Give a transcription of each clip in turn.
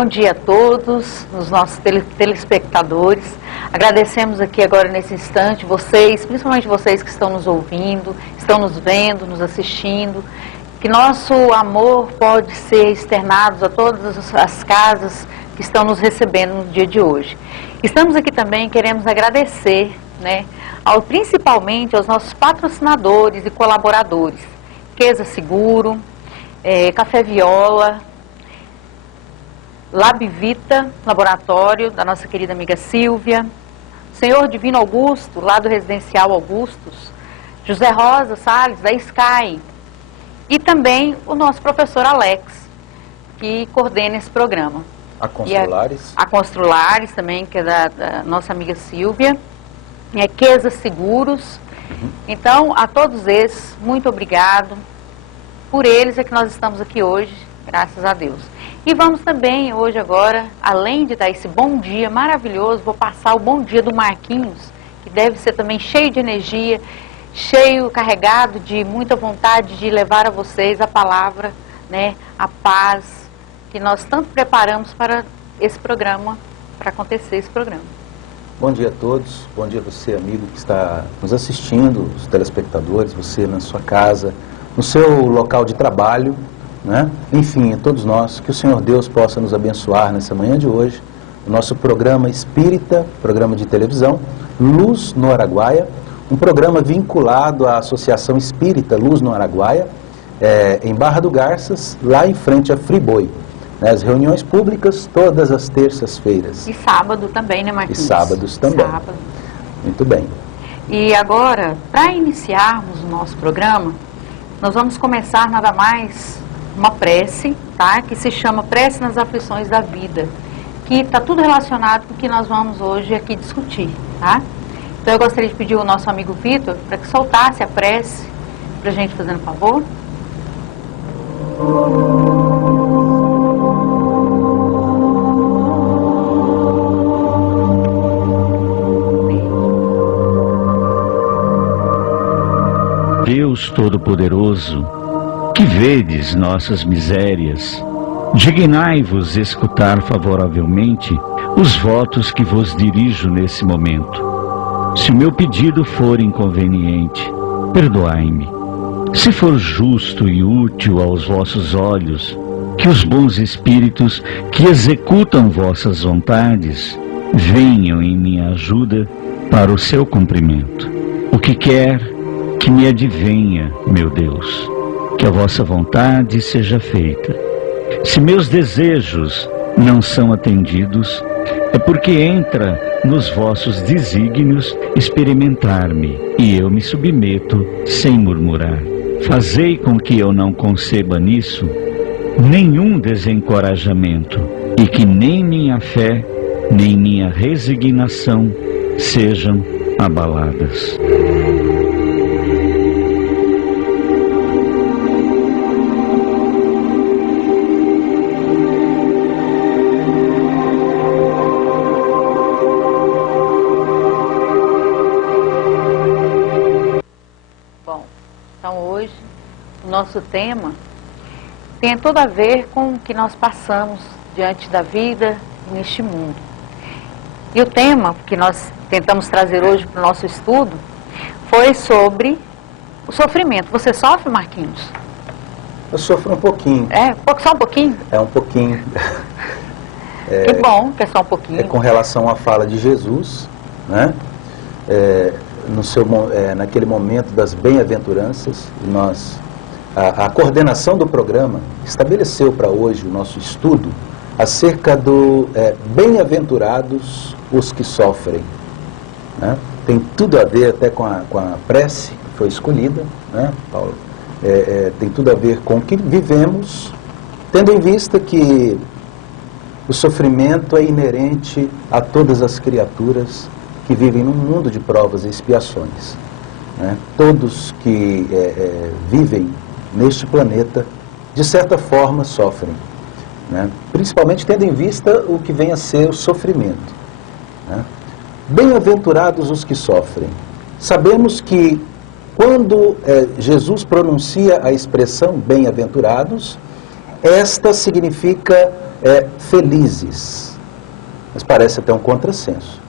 Bom dia a todos, os nossos telespectadores. Agradecemos aqui agora nesse instante vocês, principalmente vocês que estão nos ouvindo, estão nos vendo, nos assistindo, que nosso amor pode ser externado a todas as casas que estão nos recebendo no dia de hoje. Estamos aqui também, queremos agradecer, principalmente aos nossos patrocinadores e colaboradores, Queza Seguro, Café Viola, Labvita, laboratório da nossa querida amiga Silvia, Senhor Divino Augusto, lá do Residencial Augustus, José Rosa Salles, da Sky, e também o nosso professor Alex, que coordena esse programa. A Construlares. A Construlares também, que é da nossa amiga Silvia, e a Queza Seguros. Então, a todos esses, muito obrigado. Por eles é que nós estamos aqui hoje, graças a Deus. E vamos também hoje agora, além de dar esse bom dia maravilhoso, vou passar o bom dia do Marquinhos, que deve ser também cheio de energia, cheio, carregado de muita vontade de levar a vocês a palavra, a paz, que nós tanto preparamos para esse programa, para acontecer esse programa. Bom dia a todos, bom dia a você, amigo, que está nos assistindo, os telespectadores, você na sua casa, no seu local de trabalho, enfim, a todos nós, que o Senhor Deus possa nos abençoar nessa manhã de hoje, o nosso programa espírita, programa de televisão, Luz no Araguaia, um programa vinculado à Associação Espírita Luz no Araguaia, em Barra do Garças, lá em frente a Friboi. As reuniões públicas todas as terças-feiras. E sábado também, né, Marquinhos? E sábados também. Sábado. Muito bem. E agora, para iniciarmos o nosso programa, nós vamos começar nada mais uma prece, que se chama Prece nas Aflições da Vida, que está tudo relacionado com o que nós vamos hoje aqui discutir, Então eu gostaria de pedir ao nosso amigo Vitor para que soltasse a prece, para a gente, fazendo favor. Deus Todo-Poderoso, que vedes nossas misérias, dignai-vos escutar favoravelmente os votos que vos dirijo nesse momento. Se o meu pedido for inconveniente, perdoai-me. Se for justo e útil aos vossos olhos, que os bons espíritos que executam vossas vontades venham em minha ajuda para o seu cumprimento. O que quer que me advenha, meu Deus, que a vossa vontade seja feita. Se meus desejos não são atendidos, é porque entra nos vossos desígnios experimentar-me, e eu me submeto sem murmurar. Fazei com que eu não conceba nisso nenhum desencorajamento, e que nem minha fé, nem minha resignação sejam abaladas. Nosso tema tem tudo a ver com o que nós passamos diante da vida neste mundo. E o tema que nós tentamos trazer hoje para o nosso estudo foi sobre o sofrimento. Você sofre, Marquinhos? Eu sofro um pouquinho. Só um pouquinho? Um pouquinho. Que bom que é só um pouquinho. Com relação à fala de Jesus, naquele momento das bem-aventuranças, a coordenação do programa estabeleceu para hoje o nosso estudo acerca do bem-aventurados os que sofrem. Tem tudo a ver até com a prece que foi escolhida, Paulo? Tem tudo a ver com o que vivemos, tendo em vista que o sofrimento é inerente a todas as criaturas que vivem num mundo de provas e expiações. Todos que vivem neste planeta, de certa forma, sofrem. Principalmente tendo em vista o que vem a ser o sofrimento. Bem-aventurados os que sofrem. Sabemos que quando Jesus pronuncia a expressão bem-aventurados, esta significa felizes. Mas parece até um contrassenso.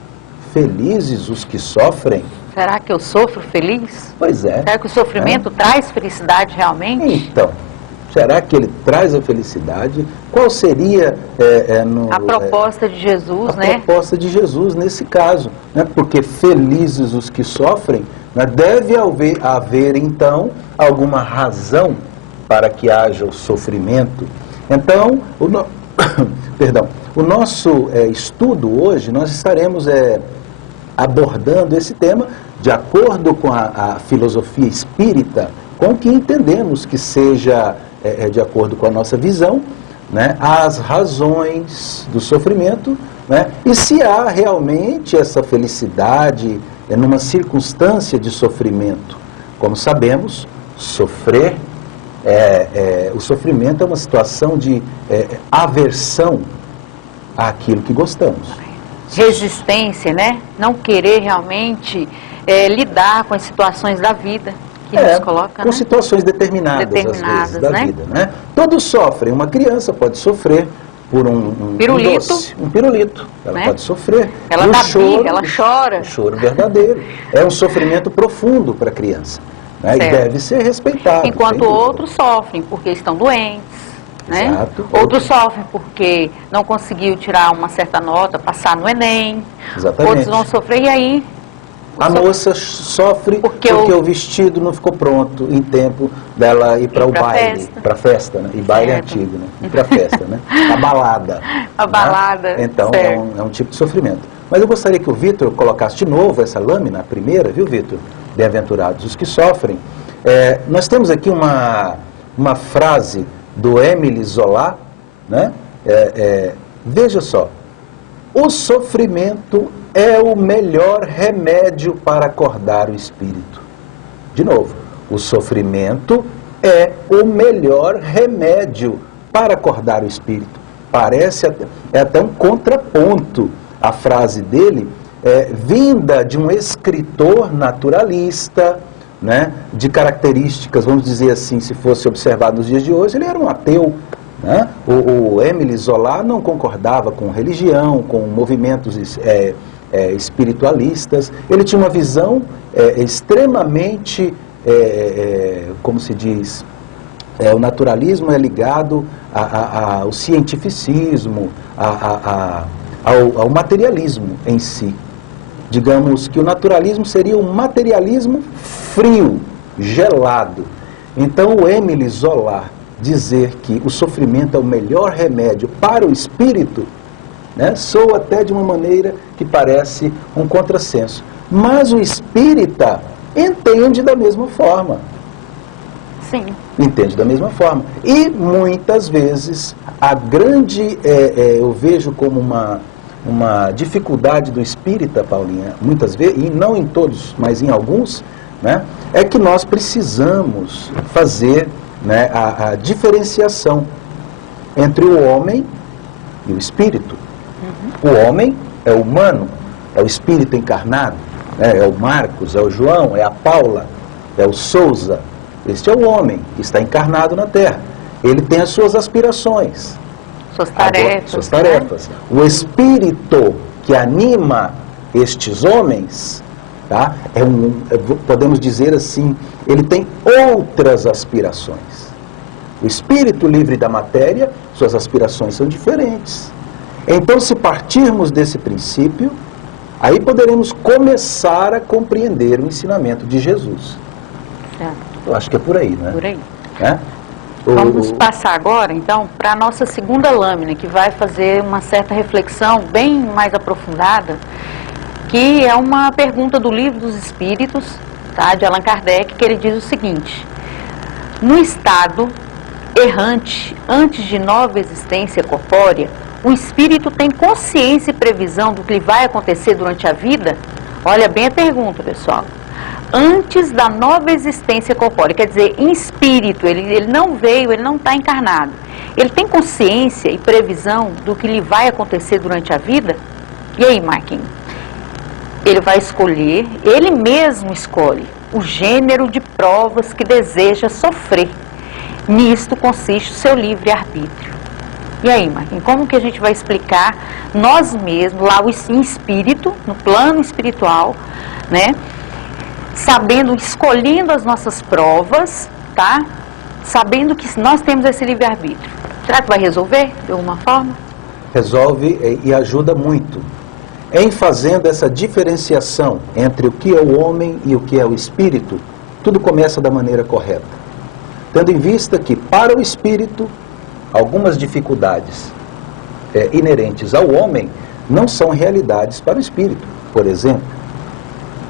Felizes os que sofrem? Será que eu sofro feliz? Pois é. Será que o sofrimento traz felicidade realmente? Então, será que ele traz a felicidade? Qual seria a proposta de Jesus, né? A proposta de Jesus nesse caso, né? Porque felizes os que sofrem, né? Deve haver, então, alguma razão para que haja o sofrimento. Então, o nosso estudo hoje, nós estaremos abordando esse tema de acordo com a filosofia espírita, com o que entendemos que seja, de acordo com a nossa visão, né, as razões do sofrimento, né, e se há realmente essa felicidade numa circunstância de sofrimento. Como sabemos, sofrer, o sofrimento é uma situação de aversão àquilo que gostamos. Resistência, né? Não querer realmente lidar com as situações da vida que nos coloca, com né? situações determinadas às vezes, da né? vida, né? Todos sofrem. Uma criança pode sofrer por um pirulito, doce, um pirulito. Ela pode sofrer. Ela dá birra, ela chora. O choro verdadeiro. É um sofrimento profundo para a criança, né? E deve ser respeitado. Enquanto outros sofrem porque estão doentes. Né? Exato. Outros sofrem porque não conseguiu tirar uma certa nota, passar no Enem. Exatamente. Outros vão sofrer e aí... A moça sofre porque o vestido não ficou pronto em tempo dela ir para o baile, para a festa, né? E baile antigo, né? Ir para a festa, né? A balada. A balada. Né? Então é um tipo de sofrimento. Mas eu gostaria que o Vitor colocasse de novo essa lâmina, a primeira, viu, Vitor? Bem-aventurados os que sofrem. Nós temos aqui uma frase do Émile Zola, né? Veja só, o sofrimento é o melhor remédio para acordar o espírito. De novo, o sofrimento é o melhor remédio para acordar o espírito. Parece até um contraponto a frase dele, vinda de um escritor naturalista, né, de características, vamos dizer assim, se fosse observado nos dias de hoje, ele era um ateu, né? O Émile Zola não concordava com religião, com movimentos espiritualistas. Ele tinha uma visão extremamente, como se diz, o naturalismo é ligado ao cientificismo, ao materialismo em si. Digamos que o naturalismo seria um materialismo frio, gelado. Então o Émile Zola dizer que o sofrimento é o melhor remédio para o espírito, né, soa até de uma maneira que parece um contrassenso. Mas o espírita entende da mesma forma. Sim. Entende da mesma forma. E muitas vezes, eu vejo como uma dificuldade do espírita, Paulinha, muitas vezes, e não em todos, mas em alguns, né, é que nós precisamos fazer, né, a diferenciação entre o homem e o espírito. O homem é o humano, é o espírito encarnado, né, é o Marcos, é o João, é a Paula, é o Souza. Este é o homem que está encarnado na Terra. Ele tem as suas aspirações. Suas tarefas. Né? O espírito que anima estes homens, tá? Podemos dizer assim, ele tem outras aspirações. O espírito livre da matéria, suas aspirações são diferentes. Então, se partirmos desse princípio, aí poderemos começar a compreender o ensinamento de Jesus. Certo. Eu acho que é por aí, né? Por aí. Vamos passar agora, então, para a nossa segunda lâmina, que vai fazer uma certa reflexão bem mais aprofundada, que é uma pergunta do Livro dos Espíritos, tá, de Allan Kardec, que ele diz o seguinte: no estado errante, antes de nova existência corpórea, o espírito tem consciência e previsão do que vai acontecer durante a vida? Olha bem a pergunta, pessoal. Antes da nova existência corpórea, quer dizer, em espírito, ele não veio, ele não está encarnado. Ele tem consciência e previsão do que lhe vai acontecer durante a vida? E aí, Marquinhos? Ele vai escolher, ele mesmo escolhe, o gênero de provas que deseja sofrer. Nisto consiste o seu livre-arbítrio. E aí, Marquinhos, como que a gente vai explicar nós mesmos, lá em espírito, no plano espiritual, né? Sabendo, escolhendo as nossas provas, tá? Sabendo que nós temos esse livre-arbítrio. Será que vai resolver de alguma forma? Resolve e ajuda muito. Em fazendo essa diferenciação entre o que é o homem e o que é o espírito, tudo começa da maneira correta. Tendo em vista que, para o espírito, algumas dificuldades inerentes ao homem não são realidades para o espírito. Por exemplo,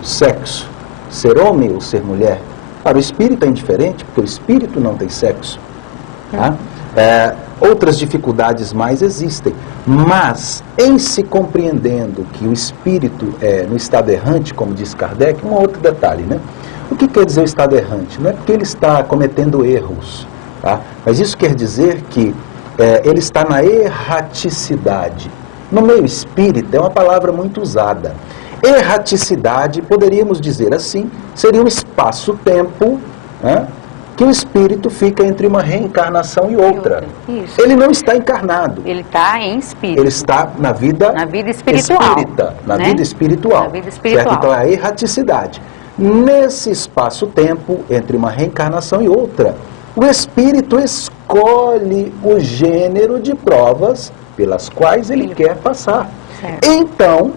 o sexo, ser homem ou ser mulher. Para o espírito é indiferente, porque o espírito não tem sexo. Tá? Outras dificuldades mais existem, mas em se compreendendo que o espírito é no estado errante, como diz Kardec, um outro detalhe, né? O que quer dizer o estado errante? Não é porque ele está cometendo erros, tá? Mas isso quer dizer que ele está na erraticidade. No meio espírita é uma palavra muito usada. Erraticidade, poderíamos dizer assim, seria um espaço-tempo, né, que o espírito fica entre uma reencarnação e outra. Isso. Ele não está encarnado. Ele está em espírito. Ele está na vida espiritual. Espírita, na né? vida espiritual. Na vida espiritual. Certo? Então é a erraticidade. Nesse espaço-tempo, entre uma reencarnação e outra, o espírito escolhe o gênero de provas pelas quais ele quer passar. Certo. Então,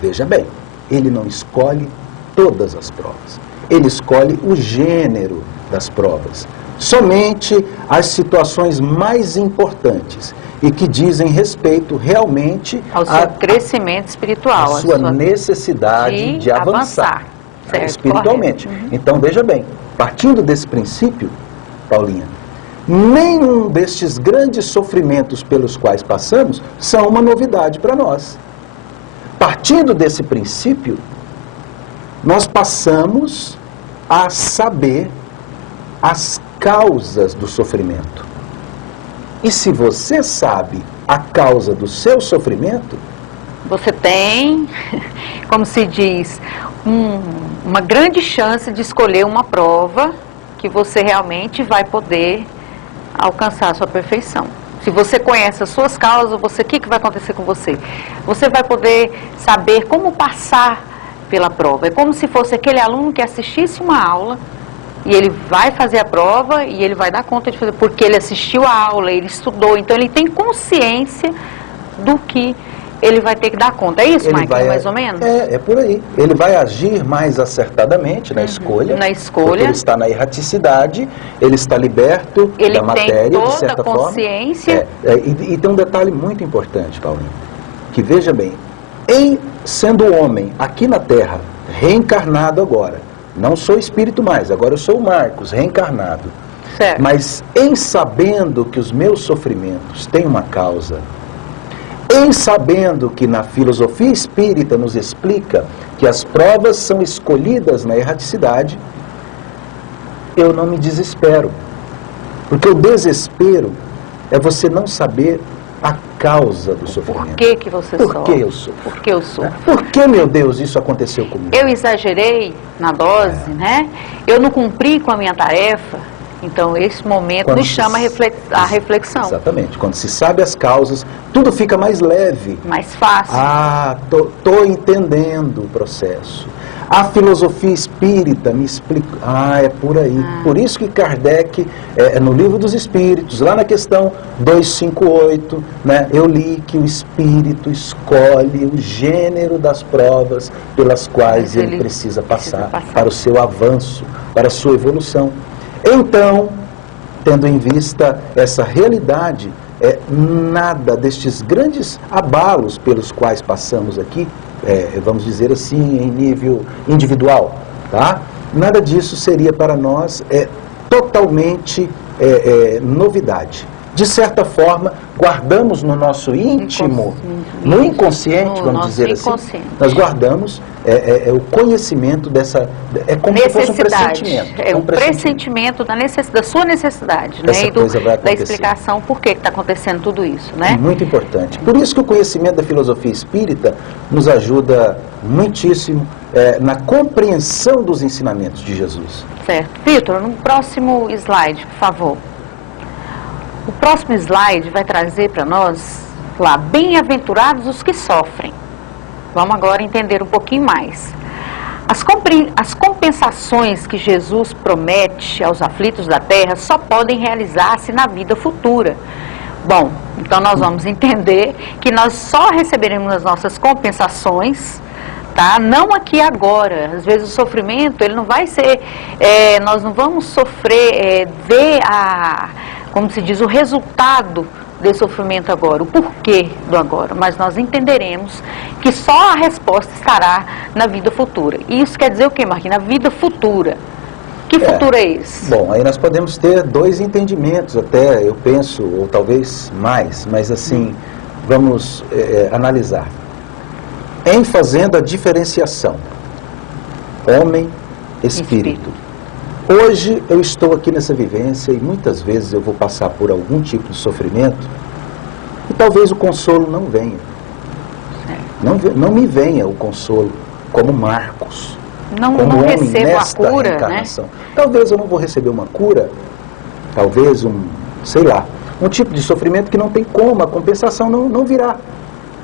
veja bem, ele não escolhe todas as provas. Ele escolhe o gênero das provas. Somente as situações mais importantes e que dizem respeito realmente ao seu crescimento espiritual. A sua necessidade de avançar. Certo, espiritualmente. Então, veja bem, partindo desse princípio, Paulinha, nenhum destes grandes sofrimentos pelos quais passamos são uma novidade para nós. Partindo desse princípio, nós passamos a saber as causas do sofrimento. E se você sabe a causa do seu sofrimento, você tem, como se diz, uma grande chance de escolher uma prova que você realmente vai poder alcançar a sua perfeição. Se você conhece as suas causas, o que vai acontecer com você? Você vai poder saber como passar pela prova. É como se fosse aquele aluno que assistisse uma aula e ele vai fazer a prova e ele vai dar conta de fazer, porque ele assistiu a aula, ele estudou, então ele tem consciência do que ele vai ter que dar conta. É isso, Marquinhos, mais ou menos? É por aí. Ele vai agir mais acertadamente na escolha. Na escolha. Porque ele está na erraticidade, ele está liberto da matéria, de certa forma. Ele tem toda a consciência. E tem um detalhe muito importante, Paulinho, que veja bem, sendo homem aqui na Terra, reencarnado agora, não sou espírito mais, agora eu sou o Marcos, reencarnado. Certo. Mas em sabendo que os meus sofrimentos têm uma causa, em sabendo que na filosofia espírita nos explica que as provas são escolhidas na erraticidade, eu não me desespero. Porque o desespero é você não saber a causa do sofrimento. Por que você sofre? Por que eu sofro? Por que eu sofro? Por que, meu Deus, isso aconteceu comigo? Eu exagerei na dose, né? Eu não cumpri com a minha tarefa. Então, esse momento nos chama a reflexão. Exatamente. Quando se sabe as causas, tudo fica mais leve. Mais fácil. Tô entendendo o processo. A filosofia espírita me explica. É por aí. Por isso que Kardec, no Livro dos Espíritos, lá na questão 258, né, eu li que o espírito escolhe o gênero das provas pelas quais ele precisa passar para o seu avanço, para a sua evolução. Então, tendo em vista essa realidade, nada destes grandes abalos pelos quais passamos aqui, vamos dizer assim, em nível individual, tá? Nada disso seria para nós totalmente novidade. De certa forma, guardamos no nosso íntimo, no inconsciente, vamos dizer assim, nós guardamos o conhecimento dessa... É como se fosse um pressentimento. É um pressentimento da sua necessidade, né? E da explicação por que está acontecendo tudo isso, né? Muito importante. Por isso que o conhecimento da filosofia espírita nos ajuda muitíssimo na compreensão dos ensinamentos de Jesus. Certo. Vitor, no próximo slide, por favor. O próximo slide vai trazer para nós, lá, bem-aventurados os que sofrem. Vamos agora entender um pouquinho mais. As compensações que Jesus promete aos aflitos da terra só podem realizar-se na vida futura. Bom, então nós vamos entender que nós só receberemos as nossas compensações, tá? Não aqui e agora. Às vezes o sofrimento, ele não vai ser, nós não vamos sofrer, ver como se diz, o resultado desse sofrimento agora, o porquê do agora, mas nós entenderemos que só a resposta estará na vida futura. E isso quer dizer o quê, Marquinhos? Na vida futura. Que futuro é esse? Bom, aí nós podemos ter dois entendimentos até, eu penso, ou talvez mais, mas assim, vamos analisar. Em fazendo a diferenciação, homem, espírito. Hoje eu estou aqui nessa vivência e muitas vezes eu vou passar por algum tipo de sofrimento e talvez o consolo não venha. Não me venha o consolo como Marcos. Não recebo a cura, né? Talvez eu não vou receber uma cura, talvez um tipo de sofrimento que não tem como, a compensação não virá.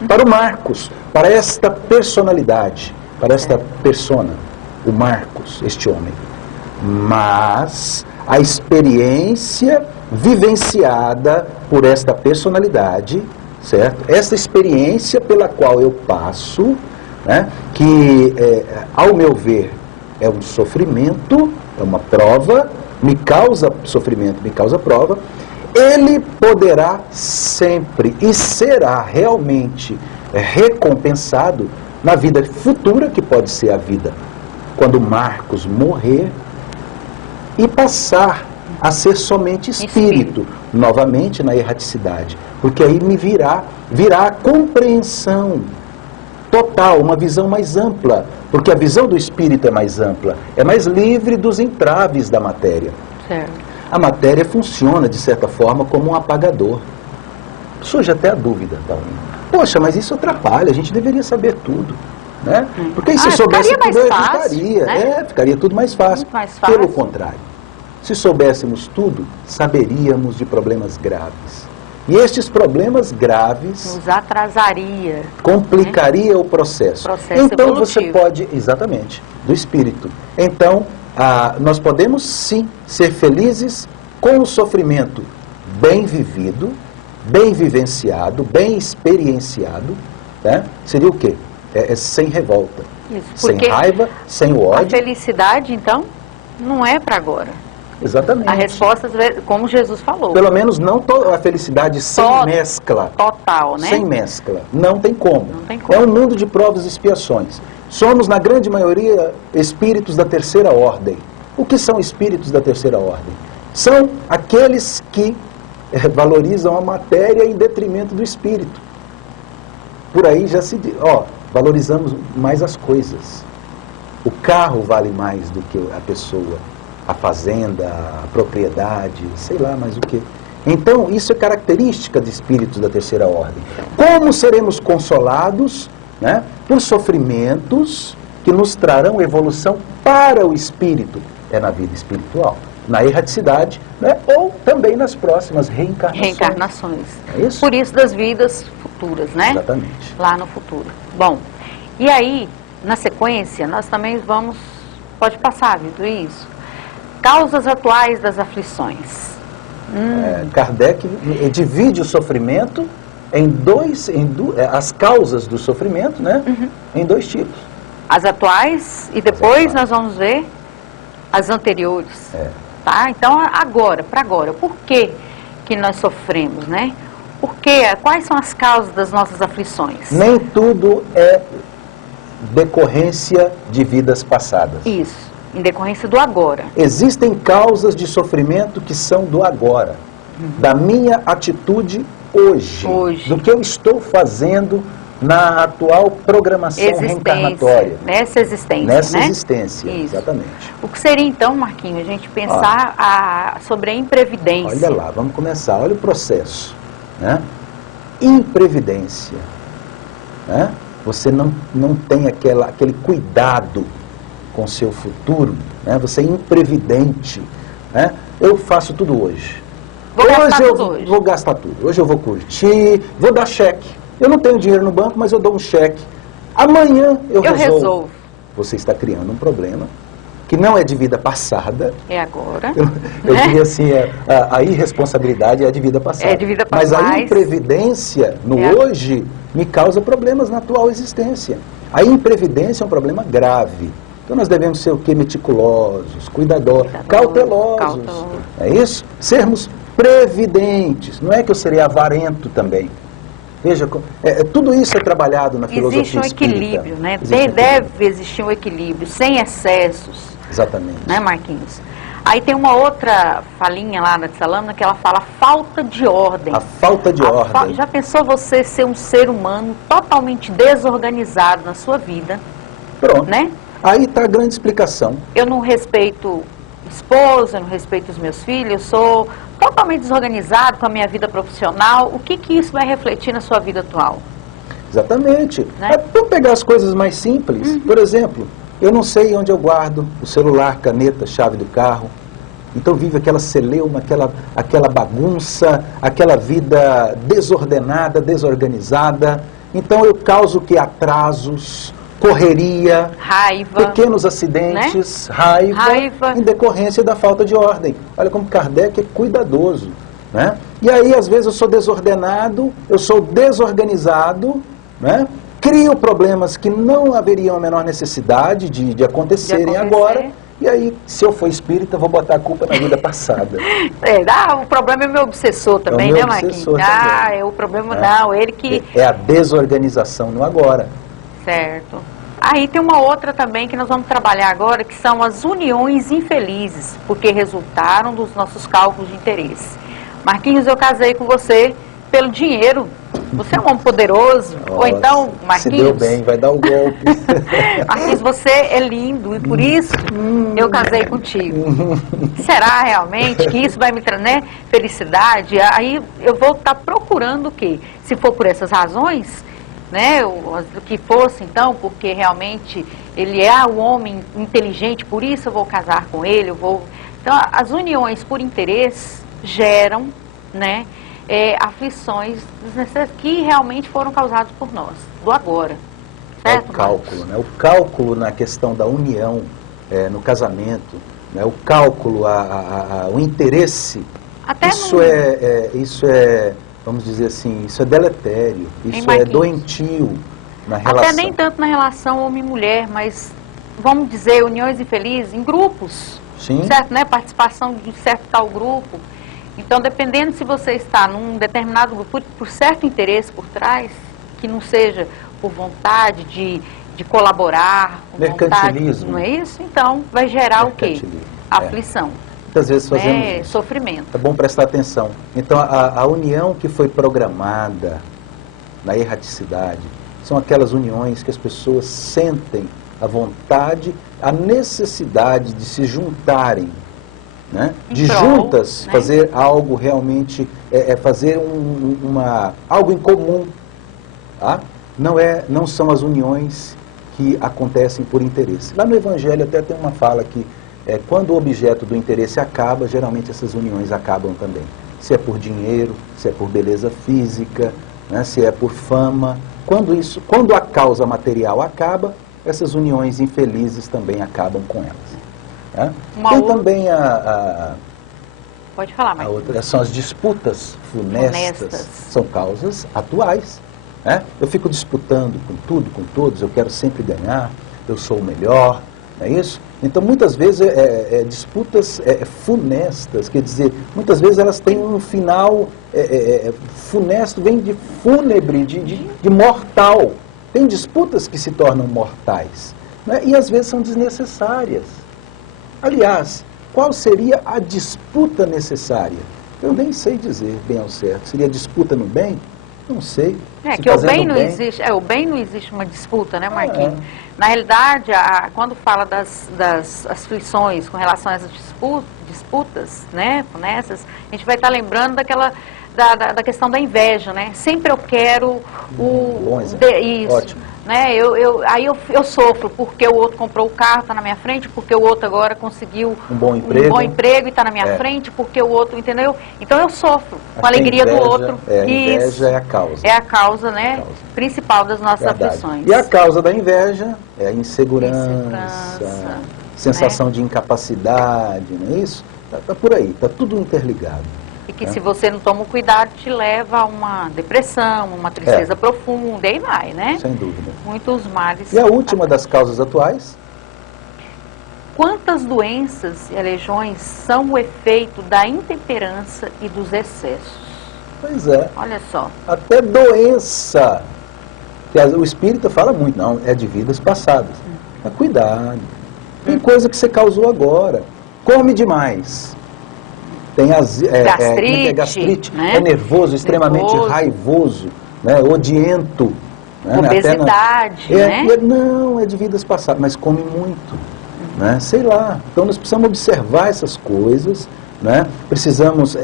Para o Marcos, para esta personalidade, para esta persona, o Marcos, este homem. Mas a experiência vivenciada por esta personalidade, certo? Esta experiência pela qual eu passo, né, que, ao meu ver, é um sofrimento, é uma prova, me causa sofrimento, me causa prova, ele poderá sempre e será realmente recompensado na vida futura, que pode ser a vida quando Marcos morrer e passar a ser somente espírito, novamente na erraticidade, porque aí me virá a compreensão total, uma visão mais ampla, porque a visão do espírito é mais ampla, é mais livre dos entraves da matéria. Certo. A matéria funciona, de certa forma, como um apagador. Surge até a dúvida, poxa, mas isso atrapalha, a gente deveria saber tudo, né? Porque se soubesse tudo, eu evitaria, né? Ficaria tudo mais fácil. Muito mais fácil. Pelo contrário, se soubéssemos tudo, saberíamos de problemas graves. E estes problemas graves nos atrasaria, complicaria, né, o processo. Então evolutivo. Você pode, exatamente, do espírito. Então, nós podemos sim ser felizes com o sofrimento bem vivido, bem vivenciado, bem experienciado, né? Seria o quê? Sem revolta, isso, sem raiva, sem o ódio. A felicidade, então, não é para agora. Exatamente. A resposta, como Jesus falou. Pelo menos não a felicidade sem mescla. Total, né? Sem mescla. Não tem como. Não tem como. É um mundo de provas e expiações. Somos, na grande maioria, espíritos da terceira ordem. O que são espíritos da terceira ordem? São aqueles que valorizam a matéria em detrimento do espírito. Por aí já se diz, valorizamos mais as coisas. O carro vale mais do que a pessoa. A fazenda, a propriedade, sei lá mais o que. Então, isso é característica de espíritos da terceira ordem. Como seremos consolados, né, por sofrimentos que nos trarão evolução para o espírito? É na vida espiritual, na erraticidade, né, ou também nas próximas reencarnações. É isso? Por isso das vidas futuras, né? Exatamente. Lá no futuro. Bom, e aí, na sequência, nós também vamos... Pode passar, Vitor, isso? Causas atuais das aflições. Kardec divide o sofrimento em as causas do sofrimento, né? Em dois tipos. As atuais e depois nós vamos ver as anteriores. Tá? Então, para agora, por que nós sofremos, né? Quais são as causas das nossas aflições? Nem tudo é decorrência de vidas passadas. Isso. Em decorrência do agora. Existem causas de sofrimento que são do agora, da minha atitude hoje, do que eu estou fazendo na atual programação reencarnatória. Nessa existência, Nessa né? existência, isso. Exatamente. O que seria então, Marquinhos, a gente pensar sobre a imprevidência? Olha lá, vamos começar, olha o processo, né? Imprevidência, né? Você não tem aquele cuidado com o seu futuro, né? Você é imprevidente, né? Eu faço tudo hoje. Vou gastar eu tudo hoje. vou gastar tudo. Hoje eu vou curtir, vou dar cheque. Eu não tenho dinheiro no banco, mas eu dou um cheque. Amanhã eu resolvo. Você está criando um problema que não é de vida passada. É agora. Eu diria assim, a irresponsabilidade é de vida passada. É de vida passada. Mas a imprevidência, no hoje, me causa problemas na atual existência. A imprevidência é um problema grave. Então nós devemos ser o quê? Meticulosos, cuidadosos, cautelosos. É isso? Sermos previdentes. Não é que eu serei avarento também. Veja, tudo isso é trabalhado na filosofia espírita. Existe um equilíbrio, né? Deve existir um equilíbrio, sem excessos. Exatamente. Né, Marquinhos? Aí tem uma outra falinha lá na Tsalâmina que ela fala falta de ordem. A falta de ordem. Já pensou você ser um ser humano totalmente desorganizado na sua vida? Pronto. Né? Aí está a grande explicação. Eu não respeito esposa, eu não respeito os meus filhos, eu sou totalmente desorganizado com a minha vida profissional. O que isso vai refletir na sua vida atual? Exatamente. Né? Vamos pegar as coisas mais simples. Por exemplo, eu não sei onde eu guardo o celular, caneta, chave do carro. Então vive aquela celeuma, aquela bagunça, aquela vida desordenada, desorganizada. Então eu causo que atrasos, correria, raiva, pequenos acidentes, né? raiva, em decorrência da falta de ordem. Olha como Kardec é cuidadoso, né? E aí, às vezes, eu sou desordenado, eu sou desorganizado, né? Crio problemas que não haveriam a menor necessidade de acontecerem agora. E aí, se eu for espírita, eu vou botar a culpa na vida passada. O problema é meu obsessor também, né, Marquinhos? O problema não, ele que... É a desorganização no agora. Certo. Aí tem uma outra também que nós vamos trabalhar agora, que são as uniões infelizes, porque resultaram dos nossos cálculos de interesse. Marquinhos, eu casei com você pelo dinheiro. Você é um homem poderoso. Nossa, ou então, Marquinhos... Se deu bem, vai dar o golpe. Marquinhos, você é lindo e por isso eu casei contigo. Será realmente que isso vai me trazer felicidade? Aí eu vou estar procurando o quê? Se for por essas razões... né, o que fosse então, porque realmente ele é um homem inteligente, por isso eu vou casar com ele, Então, as uniões por interesse geram, né, aflições que realmente foram causadas por nós, do agora, certo? É o cálculo, né? O cálculo na questão da união, no casamento, né? O cálculo, o interesse, Até isso é vamos dizer assim, isso é deletério, isso é doentio na relação. Até nem tanto na relação homem-mulher, mas, vamos dizer, uniões infelizes em grupos, sim, certo, né? Participação de certo tal grupo. Então, dependendo se você está num determinado grupo por certo interesse por trás, que não seja por vontade de colaborar, com mercantilismo, vontade, não é isso? Então, vai gerar o quê? Aflição. Muitas vezes fazemos isso. Sofrimento. É bom prestar atenção. Então, a união que foi programada na erraticidade são aquelas uniões que as pessoas sentem a vontade, a necessidade de se juntarem, né? De juntas, né? Fazer algo realmente, fazer algo em comum. Tá? Não são as uniões que acontecem por interesse. Lá no Evangelho até tem uma fala que quando o objeto do interesse acaba, geralmente essas uniões acabam também. Se é por dinheiro, se é por beleza física, né, se é por fama. Quando a causa material acaba, essas uniões infelizes também acabam com elas. Né? Tem também Pode falar, Marquinhos. São as disputas funestas. São causas atuais. Né? Eu fico disputando com tudo, com todos, eu quero sempre ganhar, eu sou o melhor. Não é isso? Então, muitas vezes, disputas funestas, quer dizer, muitas vezes elas têm um final funesto, vem de fúnebre, de mortal. Tem disputas que se tornam mortais, né? E às vezes são desnecessárias. Aliás, qual seria a disputa necessária? Eu nem sei dizer bem ao certo. Seria disputa no bem? Não sei. Que o bem não existe. O bem não existe uma disputa, né, Marquinhos? Na realidade, quando fala das aflições com relação a essas disputas, né, nessas, a gente vai estar lembrando da questão da inveja, né? Sempre eu quero Ótimo. né? Aí eu sofro porque o outro comprou o carro, está na minha frente, porque o outro agora conseguiu um bom emprego e está na minha frente, porque o outro, entendeu? Então eu sofro com a alegria inveja, do outro. A inveja Isso é a causa. é a causa, né? Principal das nossas Verdade. aflições. E a causa da inveja é a insegurança, sensação de incapacidade, não é isso? Tá por aí, tá tudo interligado. E que se você não toma o cuidado, te leva a uma depressão, uma tristeza profunda, e aí vai, né? Sem dúvida. Muitos males. E a última das causas atuais? Quantas doenças e aleijões são o efeito da intemperança e dos excessos? Pois é. Olha só. Até doença. O espírito fala muito, não, é de vidas passadas. Mas cuidado. Tem coisa que você causou agora. Come demais. Tem gastrite, né? É nervoso, extremamente raivoso, né? Odiento. Né? Obesidade, né? Não, é de vidas passadas, mas come muito. Né? Sei lá. Então nós precisamos observar essas coisas, né? Precisamos a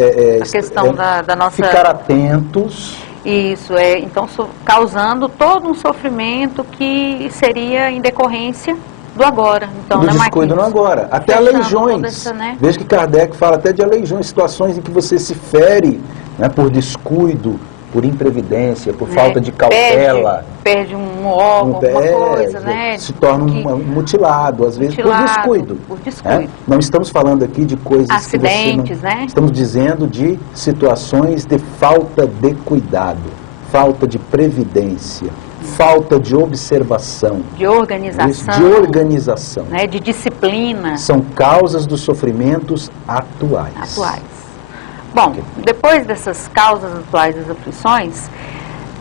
questão da nossa... ficar atentos. Isso, então causando todo um sofrimento que seria em decorrência do agora. Então, do descuido no agora. Até aleijões. Essa, né? Veja que Kardec fala até de aleijões, situações em que você se fere, né, por descuido, por imprevidência, por falta de cautela. Perde um órgão, alguma coisa, né? Se torna um mutilado, às vezes por descuido. Por descuido. Né? Não estamos falando aqui de coisas acidentes, que você não... né? Estamos dizendo de situações de falta de cuidado, falta de previdência, falta de observação. De organização. De organização. Né? De disciplina. São causas dos sofrimentos atuais. Bom, depois dessas causas atuais das aflições,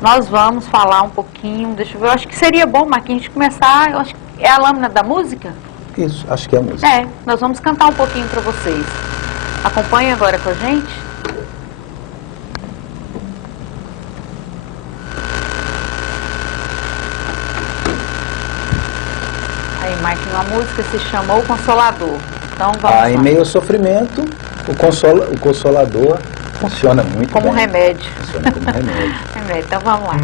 nós vamos falar um pouquinho, deixa eu ver, eu acho que seria bom, Marquinhos, a gente começar, eu acho que é a lâmina da música? Isso, acho que é a música. Nós vamos cantar um pouquinho para vocês. Acompanhe agora com a gente. Aí, Marquinhos, a música se chama O Consolador. Então vamos lá. Em meio ao sofrimento, o Consolador funciona muito como bem. Remédio. Funciona como remédio. Então vamos lá.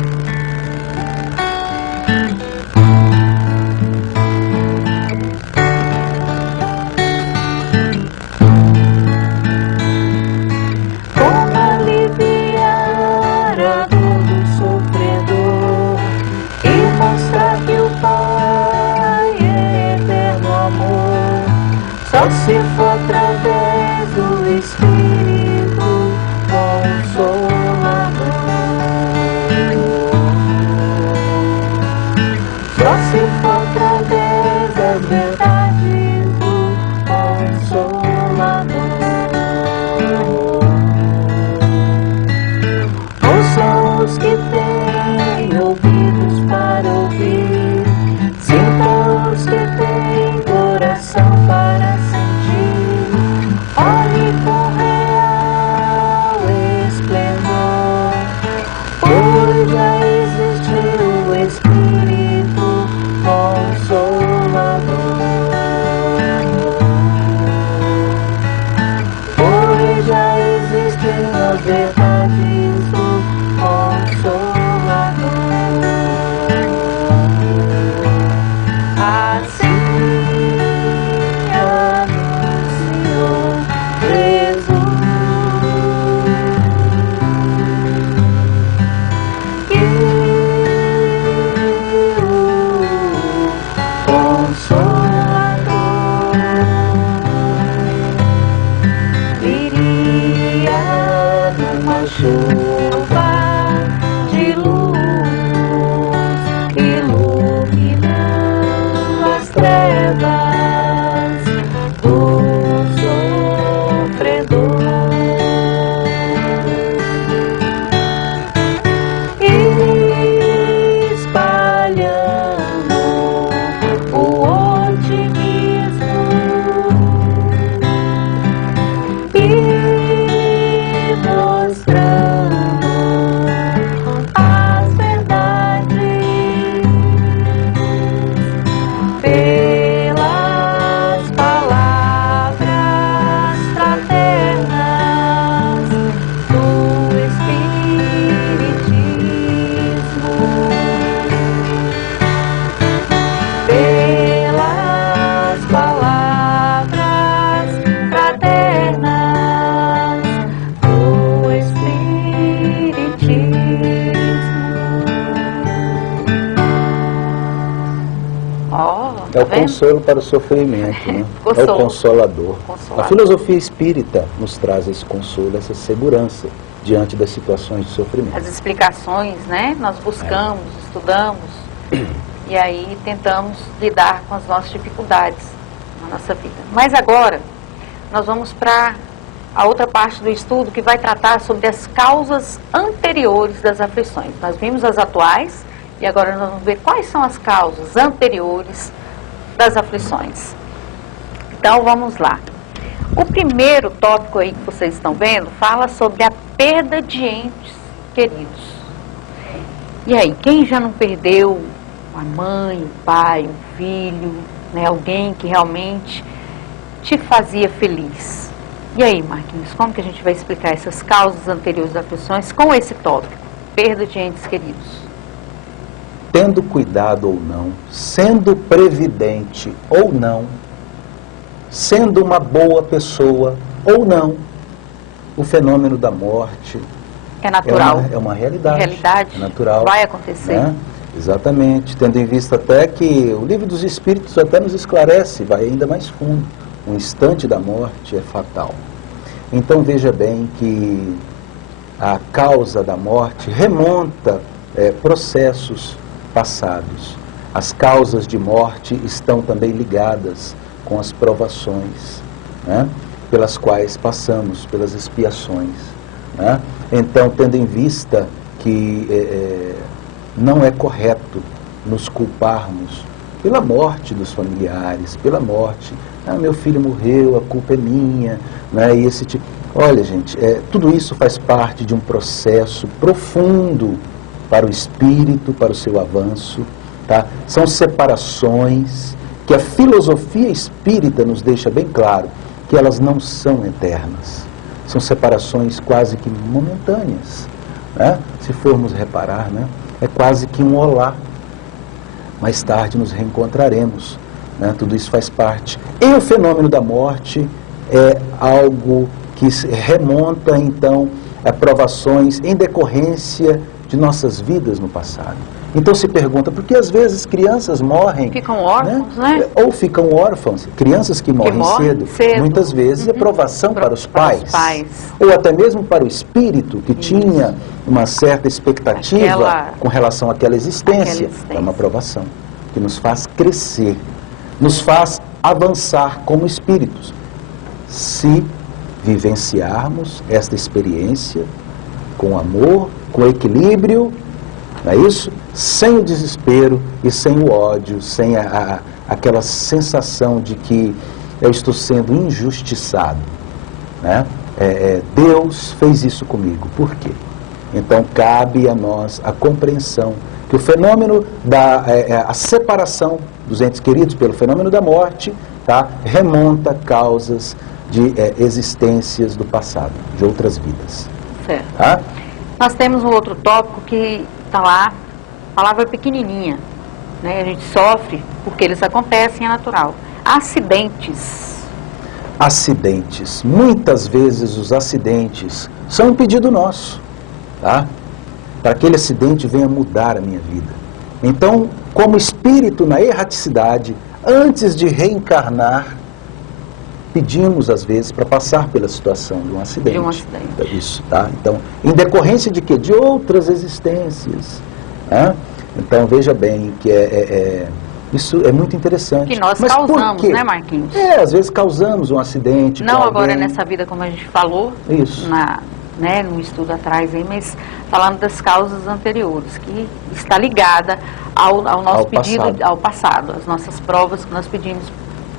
Como aliviar a dor do sofredor e mostrar que o Pai é eterno amor, só se for através do Espírito Consolador. Só se for através das verdades do Consolador. Ouçam os que têm ouvidos para ouvir, sintam os que têm coração para sentir, olhe com real esplendor, pois já existiu o Espírito Consolador. Pois já existem as verdades do Consolador. Assim anunciou Jesus que o Consolador viria numa chuva de luz, iluminando as trevas do sofredor e espalhando o otimismo e mostrando as verdades pelas palavras vendo? consolo para o sofrimento, né? É o Consolo. consolador. Consolador. A filosofia espírita nos traz esse consolo, essa segurança diante das situações de sofrimento. As explicações, né? Nós buscamos, estudamos e aí tentamos lidar com as nossas dificuldades na nossa vida. Mas agora nós vamos para a outra parte do estudo que vai tratar sobre as causas anteriores das aflições. Nós vimos as atuais e agora nós vamos ver quais são as causas anteriores das aflições. Então vamos lá. O primeiro tópico aí que vocês estão vendo fala sobre a perda de entes queridos. E aí, quem já não perdeu a mãe, o pai, um filho, né, alguém que realmente te fazia feliz? E aí, Marquinhos, como que a gente vai explicar essas causas anteriores das aflições com esse tópico? Perda de entes queridos. Tendo cuidado ou não, sendo previdente ou não, sendo uma boa pessoa ou não, o fenômeno da morte É natural. é uma realidade. Realidade. É natural. Vai acontecer. Né? Exatamente. Tendo em vista até que o Livro dos Espíritos até nos esclarece, vai ainda mais fundo. Um instante da morte é fatal. Então veja bem que a causa da morte remonta processos passados. As causas de morte estão também ligadas com as provações, né, pelas quais passamos, pelas expiações. Né? Então, tendo em vista que não é correto nos culparmos pela morte dos familiares, pela morte, meu filho morreu, a culpa é minha, né, e esse tipo. Olha, gente, tudo isso faz parte de um processo profundo para o espírito, para o seu avanço, tá? São separações que a filosofia espírita nos deixa bem claro que elas não são eternas. São separações quase que momentâneas, né? Se formos reparar, né? É quase que um olá. Mais tarde nos reencontraremos, né? Tudo isso faz parte. E o fenômeno da morte é algo que remonta, então, a provações em decorrência de nossas vidas no passado. Então se pergunta, por que às vezes crianças morrem... Ficam órfãos, né? Ou ficam órfãos. Crianças que morrem cedo, muitas vezes é provação para os pais. Ou até mesmo para o espírito que tinha uma certa expectativa com relação àquela existência. É uma provação que nos faz crescer, nos faz avançar como espíritos. Se vivenciarmos esta experiência com amor, com equilíbrio, não é isso? Sem o desespero e sem o ódio, sem aquela sensação de que eu estou sendo injustiçado, né? Deus fez isso comigo, por quê? Então cabe a nós a compreensão que o fenômeno a separação dos entes queridos pelo fenômeno da morte, tá? Remonta causas de existências do passado, de outras vidas. Certo. Tá? Nós temos um outro tópico que está lá, a palavra pequenininha, né? A gente sofre porque eles acontecem, é natural. Acidentes. Acidentes. Muitas vezes os acidentes são um pedido nosso, tá? Para que aquele acidente venha mudar a minha vida. Então, como espírito na erraticidade, antes de reencarnar, pedimos às vezes para passar pela situação de um acidente. De um acidente. Isso, tá? Então, em decorrência de quê? De outras existências. Né? Então, veja bem que isso é muito interessante. Que nós causamos, né, Marquinhos? Às vezes causamos um acidente. Não agora nessa vida, como a gente falou, isso. No estudo atrás aí, mas falando das causas anteriores, que está ligada ao nosso pedido, ao passado, às nossas provas que nós pedimos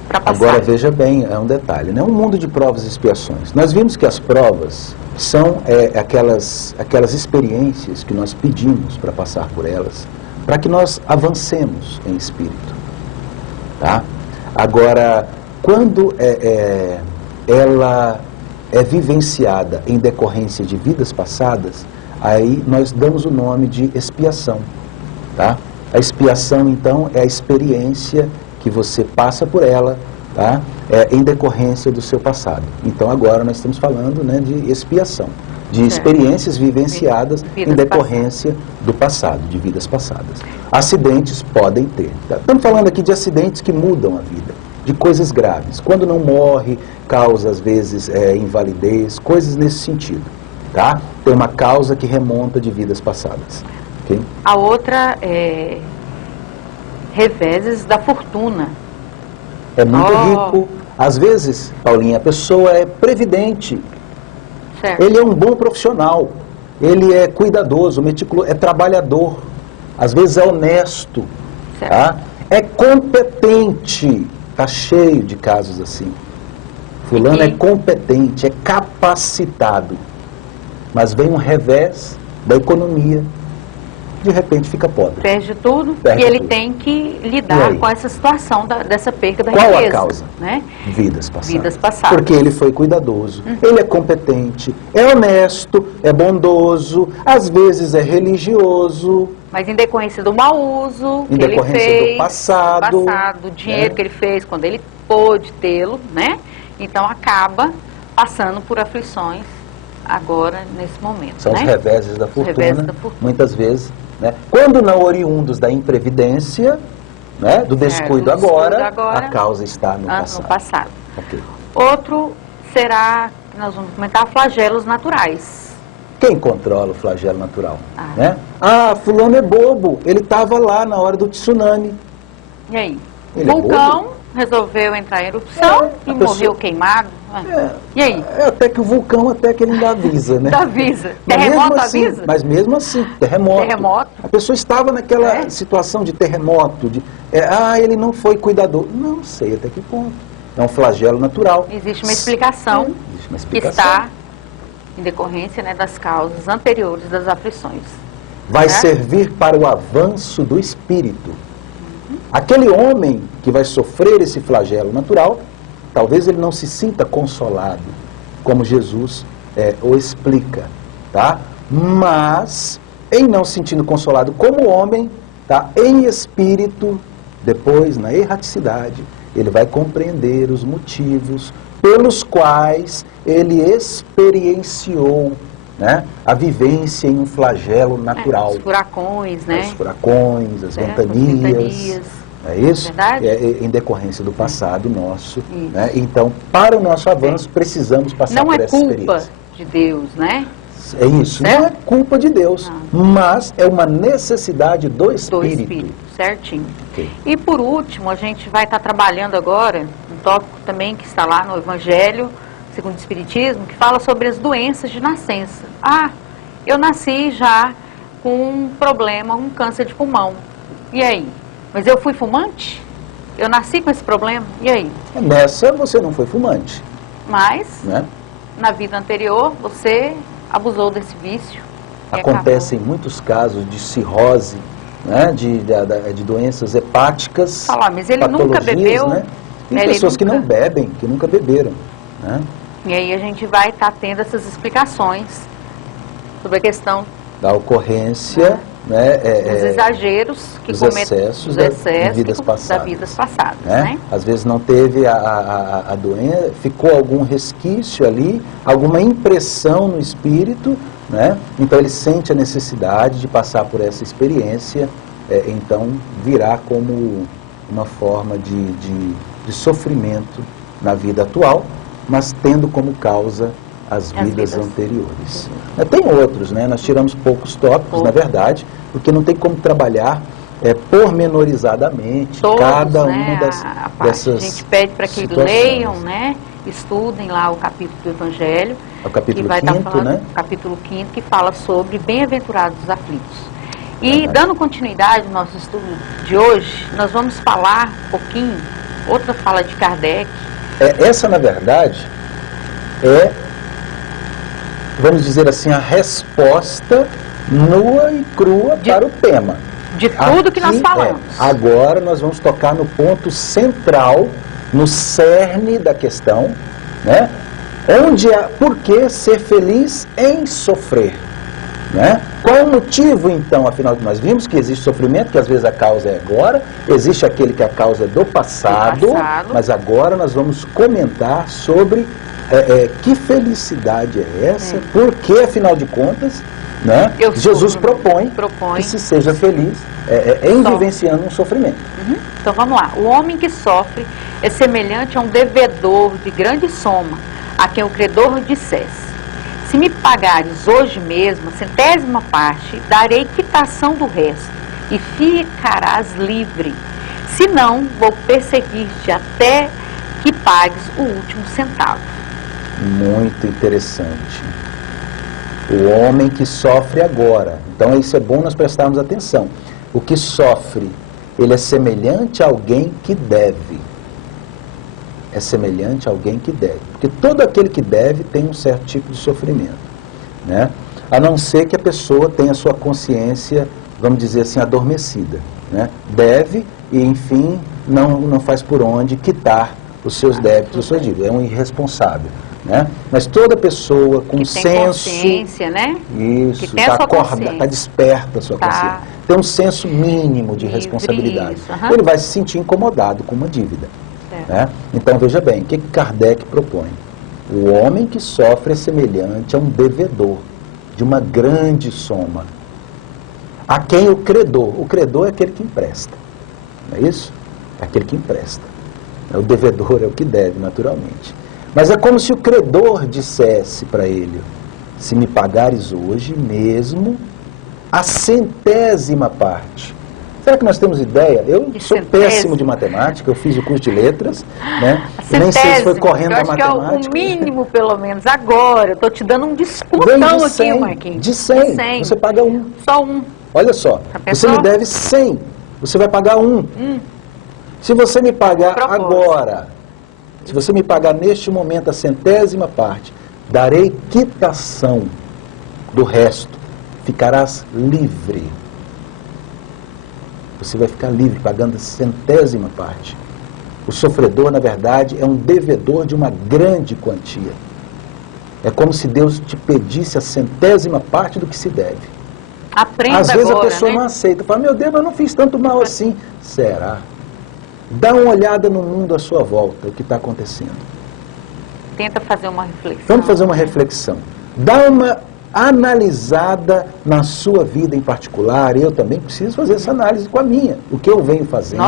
para passar. Agora veja bem, é um detalhe, né? Um mundo de provas e expiações. Nós vimos que as provas são aquelas experiências que nós pedimos para passar por elas, para que nós avancemos em espírito. Tá? Agora, quando ela é vivenciada em decorrência de vidas passadas, aí nós damos o nome de expiação. Tá? A expiação, então, é a experiência que você passa por ela, tá? Em decorrência do seu passado. Então agora nós estamos falando, né, de expiação, de experiências vivenciadas em decorrência do passado, de vidas passadas. acidentes podem ter. Estamos falando aqui de acidentes que mudam a vida, de coisas graves. Quando não morre, causa às vezes invalidez, coisas nesse sentido. Tá? Tem uma causa que remonta de vidas passadas. Okay? A outra é reveses da fortuna. É muito rico. Às vezes, Paulinha, a pessoa é previdente. Certo. Ele é um bom profissional. Ele é cuidadoso, meticuloso, é trabalhador. Às vezes é honesto. Certo. Tá? É competente. Está cheio de casos assim. Fulano é competente, é capacitado. Mas vem um revés da economia, de repente fica pobre. Perde tudo Perde e ele tudo. tem que lidar com essa situação dessa perda da Qual riqueza. a causa? Né? Vidas passadas. Vidas passadas. Porque ele foi cuidadoso, ele é competente, é honesto, é bondoso, às vezes é religioso. Mas em decorrência do mau uso Em que ele decorrência fez, do passado, do dinheiro que ele fez, quando ele pôde tê-lo, né? Então acaba passando por aflições agora, nesse momento. São né? os reveses da fortuna, reveses da fortuna. muitas vezes. Né? Quando não oriundos da imprevidência, né? Do descuido, agora, a causa está no passado. No passado. Okay. Outro será, que nós vamos comentar, flagelos naturais. Quem controla o flagelo natural? Né? Fulano é bobo, ele estava lá na hora do tsunami. E aí? Ele Vulcão resolveu entrar em erupção e morreu queimado. E aí? Até que o vulcão, até que ele ainda avisa, né? Avisa. Terremoto avisa? Mas mesmo assim, terremoto. Terremoto. A pessoa estava naquela situação de terremoto, ele não foi cuidadoso. Não sei até que ponto. É um flagelo natural. Existe uma explicação, Existe uma que explicação. está em decorrência, né, das causas anteriores das aflições. Vai servir para o avanço do espírito. Aquele homem que vai sofrer esse flagelo natural, talvez ele não se sinta consolado, como Jesus o explica, tá? Mas, em não se sentindo consolado como homem, tá? Em espírito, depois, na erraticidade, ele vai compreender os motivos pelos quais ele experienciou, né, a vivência em um flagelo natural. Os furacões, né? Os furacões, as ventanias. É isso? Verdade? Em decorrência do passado nosso. Né? Então, para o nosso avanço, precisamos passar por essa experiência. Não é culpa de Deus, né? É isso, não é culpa de Deus, mas é uma necessidade do Espírito. Do Espírito, certinho. Okay. E por último, a gente vai estar trabalhando agora um tópico também que está lá no Evangelho segundo o Espiritismo, que fala sobre as doenças de nascença. Eu nasci já com um problema, um câncer de pulmão. E aí? Mas eu fui fumante? Eu nasci com esse problema? E aí? Nessa você não foi fumante. Mas, né? Na vida anterior, você abusou desse vício. Acontecem muitos casos de cirrose, né? de doenças hepáticas, mas ele nunca bebeu, né? E pessoas que não bebem, que nunca beberam. Né? E aí a gente vai estar tendo essas explicações sobre a questão da ocorrência, né? Os exageros que cometem, excessos os excessos de vidas passadas. Da vidas passadas, né? Às vezes não teve a doença, ficou algum resquício ali, alguma impressão no espírito, né? Então ele sente a necessidade de passar por essa experiência, então virá como uma forma de sofrimento na vida atual, mas tendo como causa as vidas anteriores. Tem outros, né? Nós tiramos poucos tópicos, na verdade, porque não tem como trabalhar pormenorizadamente cada uma dessas A gente pede para que leiam, né? Estudem lá o capítulo do Evangelho, o capítulo que vai 5º, estar falando, né? O capítulo 5º, que fala sobre bem-aventurados os aflitos. E dando continuidade ao nosso estudo de hoje, nós vamos falar um pouquinho, outra fala de Kardec. Essa, na verdade, vamos dizer assim, a resposta nua e crua para o tema. De tudo que nós falamos. Agora nós vamos tocar no ponto central, no cerne da questão, né? Onde por que ser feliz em sofrer? Né? Qual é o motivo, então, afinal, que nós vimos que existe sofrimento, que às vezes a causa é agora, existe aquele que a causa é do passado, mas agora nós vamos comentar sobre que felicidade é essa, porque, afinal de contas, né? Eu Jesus sofro. propõe que se seja feliz em vivenciando um sofrimento. Então vamos lá. O homem que sofre é semelhante a um devedor de grande soma, a quem o credor dissesse: se me pagares hoje mesmo a 100ª parte, darei quitação do resto, e ficarás livre. Se não, vou perseguir-te até que pagues o último centavo. Muito interessante. O homem que sofre agora. Então isso é bom nós prestarmos atenção. O que sofre, ele é semelhante a alguém que deve. É semelhante a alguém que deve. Porque todo aquele que deve tem um certo tipo de sofrimento, né? A não ser que a pessoa tenha sua consciência, vamos dizer assim, adormecida, né? Deve e, enfim, não faz por onde quitar os seus débitos, os seus dívidas. É um irresponsável, né? Mas toda pessoa com que senso... tem consciência, né? Isso, que tem a sua consciência. Está desperta a sua consciência. Tem um senso mínimo de responsabilidade. Isso, Ele vai se sentir incomodado com uma dívida. Né? Então, veja bem, o que Kardec propõe? O homem que sofre é semelhante a um devedor de uma grande soma, a quem o credor é aquele que empresta, não é isso? É aquele que empresta. O devedor é o que deve, naturalmente. Mas é como se o credor dissesse para ele: se me pagares hoje mesmo a 100ª parte. Será que nós temos ideia? Eu sou péssimo de matemática, eu fiz o curso de letras, né? Nem sei se foi correndo a matemática. Eu acho que é o mínimo, pelo menos, agora. Eu estou te dando um descontão aqui, Marquinhos. De 100, você paga 1. Só 1. Olha só, você me deve 100, você vai pagar 1. Se você me pagar agora, se você me pagar neste momento a 100ª parte, darei quitação do resto, ficarás livre. Você vai ficar livre pagando a 100ª parte. O sofredor, na verdade, é um devedor de uma grande quantia. É como se Deus te pedisse a 100ª parte do que se deve. Aprenda Às vezes agora, a pessoa né? não aceita. Fala: meu Deus, eu não fiz tanto mal assim. Será? Dá uma olhada no mundo à sua volta, o que está acontecendo. Tenta fazer uma reflexão. Vamos fazer uma reflexão. Dá uma analisada na sua vida em particular. Eu também preciso fazer essa análise com a minha. O que eu venho fazendo.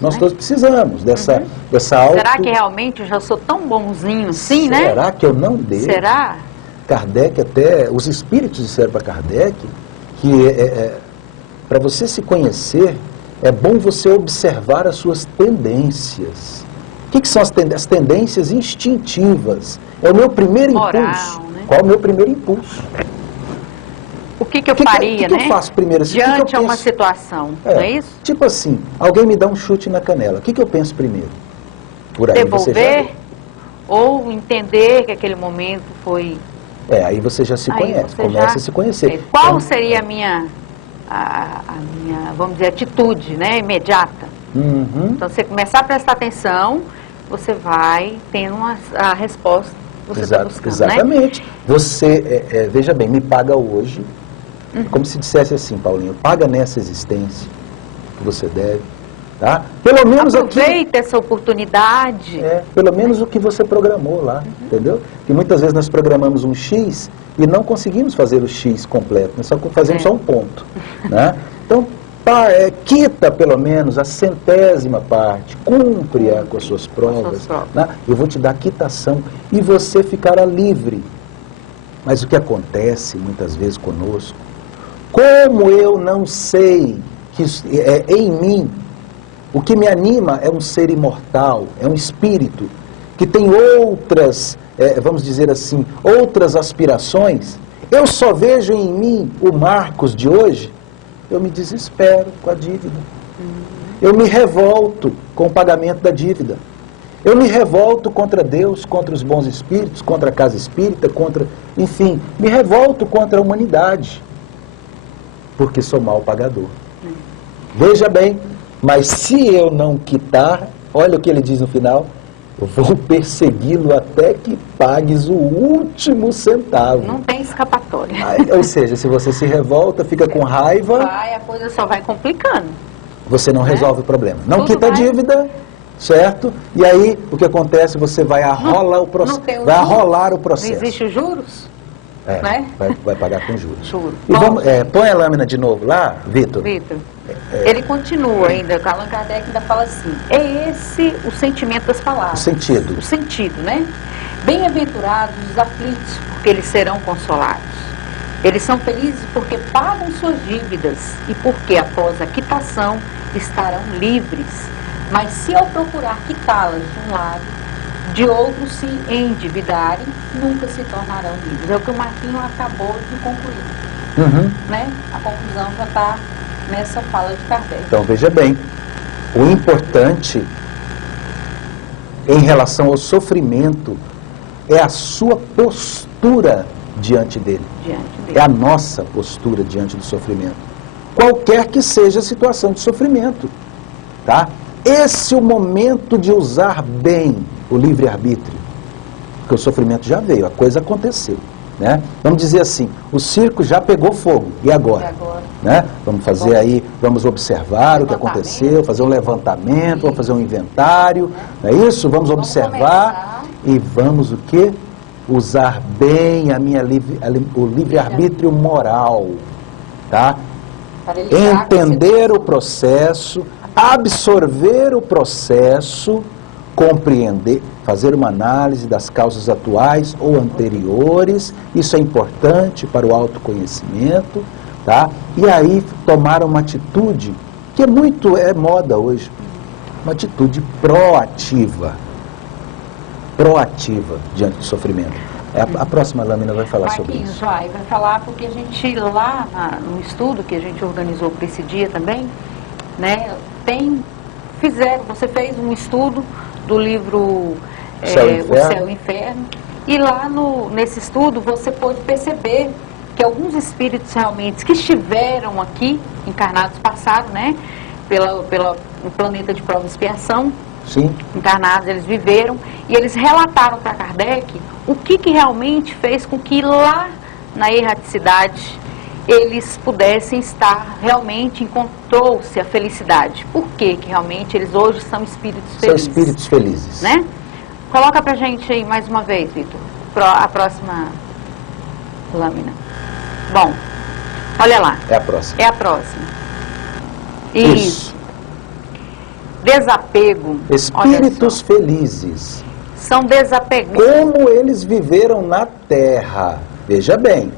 Nós todos precisamos dessa auto... Será que realmente eu já sou tão bonzinho assim, né? Será que eu não devo? Será? Kardec até... Os espíritos disseram para Kardec que para você se conhecer, é bom você observar as suas tendências. O que são as tendências instintivas? É o meu primeiro impulso. Né? Qual é o meu primeiro impulso? O que eu faria, né? O que eu faço primeiro? Assim, diante a uma situação, não é isso? Tipo assim, alguém me dá um chute na canela. O que eu penso primeiro? Por aí, devolver ou entender que aquele momento foi... aí você já se conhece, começa a se conhecer. Qual seria a minha, vamos dizer, atitude, né, imediata? Então, você começar a prestar atenção, você vai tendo a resposta que você está buscando, exatamente. Né? Você, veja bem, me paga hoje, como se dissesse assim: Paulinho, paga nessa existência que você deve, tá? Pelo menos aproveita essa oportunidade. Pelo menos o que você programou lá, entendeu? Porque muitas vezes nós programamos um X e não conseguimos fazer o X completo, nós só fazemos só um ponto, né? Então, quita pelo menos a 100ª parte, cumpre-a com as suas provas, né? Eu vou te dar quitação e você ficará livre. Mas o que acontece muitas vezes conosco, como eu não sei que em mim, o que me anima é um ser imortal, é um espírito que tem outras, vamos dizer assim, outras aspirações, eu só vejo em mim o Marcos de hoje, eu me desespero com a dívida. Eu me revolto com o pagamento da dívida. Eu me revolto contra Deus, contra os bons espíritos, contra a casa espírita, enfim, me revolto contra a humanidade, porque sou mau pagador. Veja bem, mas se eu não quitar, olha o que ele diz no final: eu vou persegui-lo até que pagues o último centavo. Não tem escapatória. Ou seja, se você se revolta, fica com raiva... a coisa só vai complicando. Você não resolve o problema. Não quita a dívida, certo? E aí, o que acontece? Você vai arrolar o processo. Vai arrolar o processo. Não existe os juros? né? Vai pagar com juros. Juro. E Bom, vamos, põe a lâmina de novo lá, Vitor. Vitor, ele continua ainda, Allan Kardec ainda fala assim, é esse o sentimento das palavras. O sentido. O sentido, né? Bem-aventurados os aflitos, porque eles serão consolados. Eles são felizes porque pagam suas dívidas e porque após a quitação estarão livres. Mas se ao procurar quitá-las de um lado, de outro se endividarem, nunca se tornarão livres. É o que o Marquinho acabou de concluir. Né? A conclusão já está nessa fala de Kardec. Então, veja bem, o importante em relação ao sofrimento é a sua postura diante dele. É a nossa postura diante do sofrimento. Qualquer que seja a situação de sofrimento, tá? Esse é o momento de usar bem o livre-arbítrio, porque o sofrimento já veio, a coisa aconteceu, né? Vamos dizer assim, o circo já pegou fogo, e agora? Né? Vamos fazer aí, vamos observar o que aconteceu, fazer um levantamento, vamos fazer um inventário, não é isso? Vamos observar e vamos o quê? Usar bem o livre-arbítrio moral, tá? Entender o processo, absorver o processo, compreender, fazer uma análise das causas atuais ou anteriores, isso é importante para o autoconhecimento, tá? E aí tomar uma atitude, que é moda hoje, uma atitude proativa diante do sofrimento. A próxima lâmina vai falar sobre isso. Vai falar porque a gente lá no estudo que a gente organizou para esse dia também, né, você fez um estudo do livro O Céu e o Inferno, e lá nesse estudo você pôde perceber que alguns espíritos realmente que estiveram aqui, encarnados passados, né, no planeta de prova e expiação, sim, encarnados, eles viveram, e eles relataram para Kardec o que realmente fez com que lá na erraticidade eles pudessem estar, realmente encontrou-se a felicidade. Por que realmente eles hoje são espíritos felizes? São espíritos felizes. Né? Coloca pra gente aí mais uma vez, Vitor, a próxima lâmina. Bom, olha lá. É a próxima. É a próxima. Isso. Desapego. Espíritos felizes. São desapegados. Como eles viveram na Terra. Veja bem,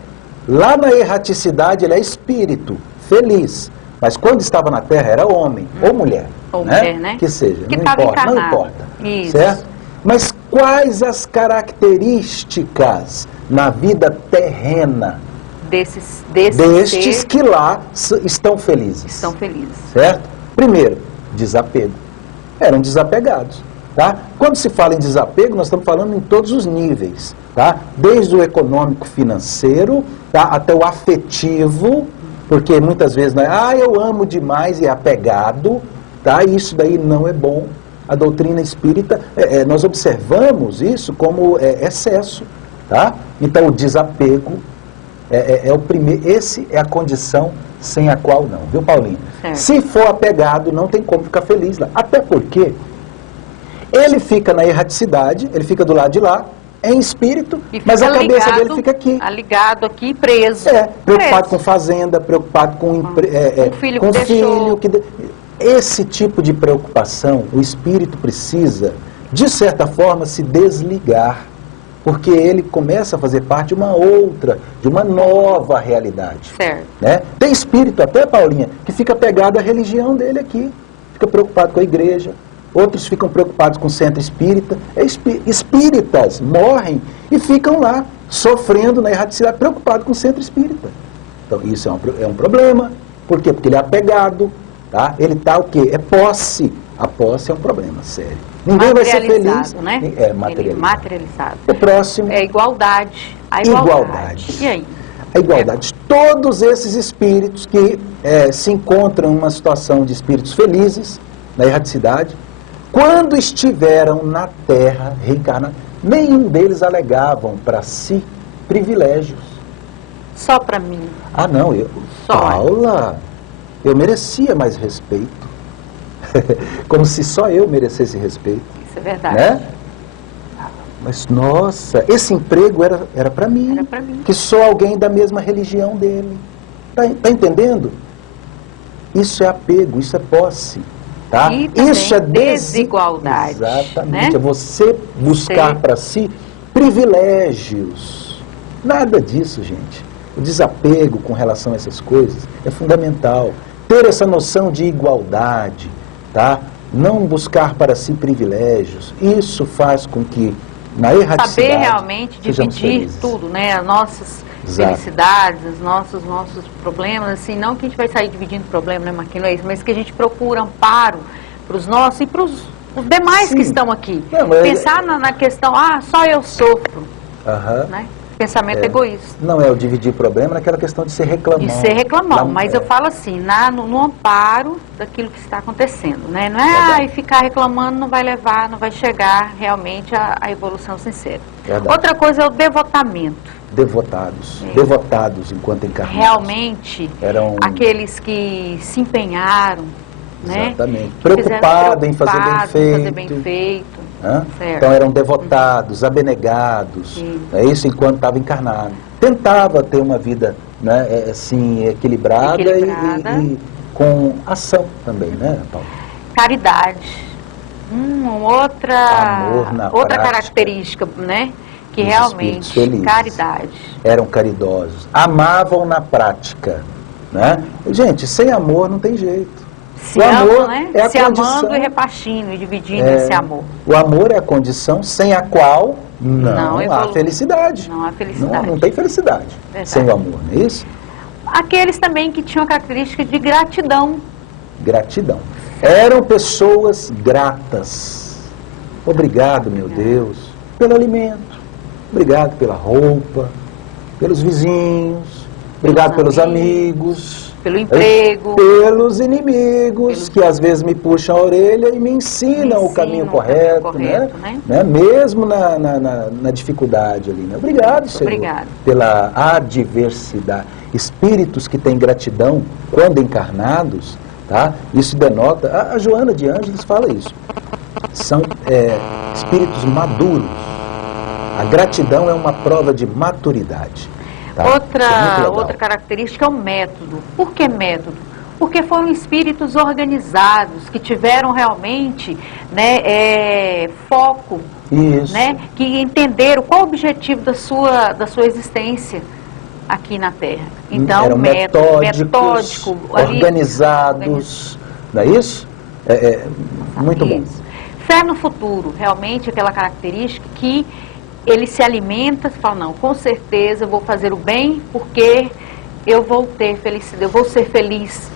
lá na erraticidade ele é espírito, feliz. Mas quando estava na Terra era homem ou mulher. Ou mulher, né? Que seja, que não importa. Isso. Certo? Mas quais as características na vida terrena destes que lá estão felizes? Estão felizes. Certo? Primeiro, desapego. Eram desapegados. Tá? Quando se fala em desapego, nós estamos falando em todos os níveis. Tá? Desde o econômico financeiro, tá? Até o afetivo, porque muitas vezes eu amo demais e é apegado, tá? E isso daí não é bom. A doutrina espírita, nós observamos isso como excesso. Tá? Então o desapego é o primeiro, esse é a condição sem a qual não, viu, Paulinho? Certo. Se for apegado, não tem como ficar feliz lá. Até porque ele fica na erraticidade, ele fica do lado de lá, em espírito, mas a cabeça dele fica aqui. Ligado aqui, preso. Preocupado com fazenda, preocupado com filho com que filho. Esse tipo de preocupação, o espírito precisa, de certa forma, se desligar, porque ele começa a fazer parte de uma nova realidade. Certo. Né? Tem espírito, até, Paulinha, que fica pegado à religião dele aqui, fica preocupado com a igreja. Outros ficam preocupados com o centro espírita. Espíritas morrem e ficam lá, sofrendo na erraticidade, preocupados com o centro espírita. Então, isso é um problema. Por quê? Porque ele é apegado, tá? Ele está o quê? É posse. A posse é um problema sério. Ninguém vai ser feliz. Né? É materializado. Materializado. O próximo. É igualdade. A igualdade. E aí? A igualdade. Todos esses espíritos que se encontram em uma situação de espíritos felizes, na erraticidade, quando estiveram na Terra reencarnados, nenhum deles alegavam para si privilégios. Só para mim. Ah, não, Paula, eu merecia mais respeito. Como se só eu merecesse respeito. Isso é verdade. Né? Mas, nossa, esse emprego era para mim, Era pra mim. que sou alguém da mesma religião dele. Tá entendendo? Isso é apego, isso é posse. Tá? E também Isso é desigualdade. Exatamente, Né? é você buscar para si privilégios. Nada disso, gente. O desapego com relação a essas coisas é fundamental. Ter essa noção de igualdade, tá? Não buscar para si privilégios. Isso faz com que, na erraticidade, saber realmente sejamos dividir felizes. tudo, né? As nossas Exato. felicidades, os nossos problemas, assim, não que a gente vai sair dividindo problema, né, Marquinhos, não é isso, mas que a gente procura amparo para os nossos e para os demais Sim. que estão aqui. Não, mas- Pensar na questão, só eu sofro, Aham. né? Pensamento egoísta. Não é o dividir problema naquela questão de ser reclamão. De ser reclamão, Lá- mas eu falo assim, no amparo daquilo que está acontecendo, né? Não é, Verdade. ficar reclamando não vai levar, não vai chegar realmente à evolução sincera. Verdade. Outra coisa é o devotamento. Devotados. É. Devotados enquanto encarnados. Realmente, Eram- aqueles que se empenharam, né? Exatamente. Que Preocupado fizeram em fazer bem preocupado feito. em fazer bem feito. Hã? Certo. Então eram devotados, abnegados, Sim. é isso enquanto estava encarnado. Tentava ter uma vida, né, assim, equilibrada, Equilibrada. E com ação também, né, Paulo? Caridade. Amor na outra prática. característica, né? Que Dos realmente, espíritos felizes. caridade. Eram caridosos, amavam na prática, né? Gente, sem amor não tem jeito. Se O amor amam, né? é a Se condição. amando e repartindo e dividindo É, esse amor. O amor é a condição sem a qual não há evolui. felicidade. Não há felicidade. Não tem felicidade Verdade. sem o amor, não é isso? Aqueles também que tinham a característica de gratidão. Gratidão. Eram pessoas gratas. Obrigado, meu Deus, pelo alimento. Obrigado pela roupa, pelos vizinhos. Obrigado pelos amigos. Pelo emprego. Pelos inimigos, que às vezes me puxam a orelha e me ensinam o caminho correto, né? Mesmo na dificuldade ali, né? Obrigado, Senhor, Obrigado. pela adversidade. Espíritos que têm gratidão quando encarnados, tá? Isso denota, a Joana de Ângeles fala isso, são espíritos maduros. A gratidão é uma prova de maturidade. Tá? Isso é muito legal. Outra característica é o método. Por que método? Porque foram espíritos organizados, que tiveram realmente, né, foco, Isso. né, que entenderam qual o objetivo da sua existência aqui na Terra. Então, Eram método, metódicos, ali, organizados, não é isso? Muito bom. Isso. Fé no futuro, realmente aquela característica que ele se alimenta, fala, não, com certeza eu vou fazer o bem porque eu vou ter felicidade, eu vou ser feliz,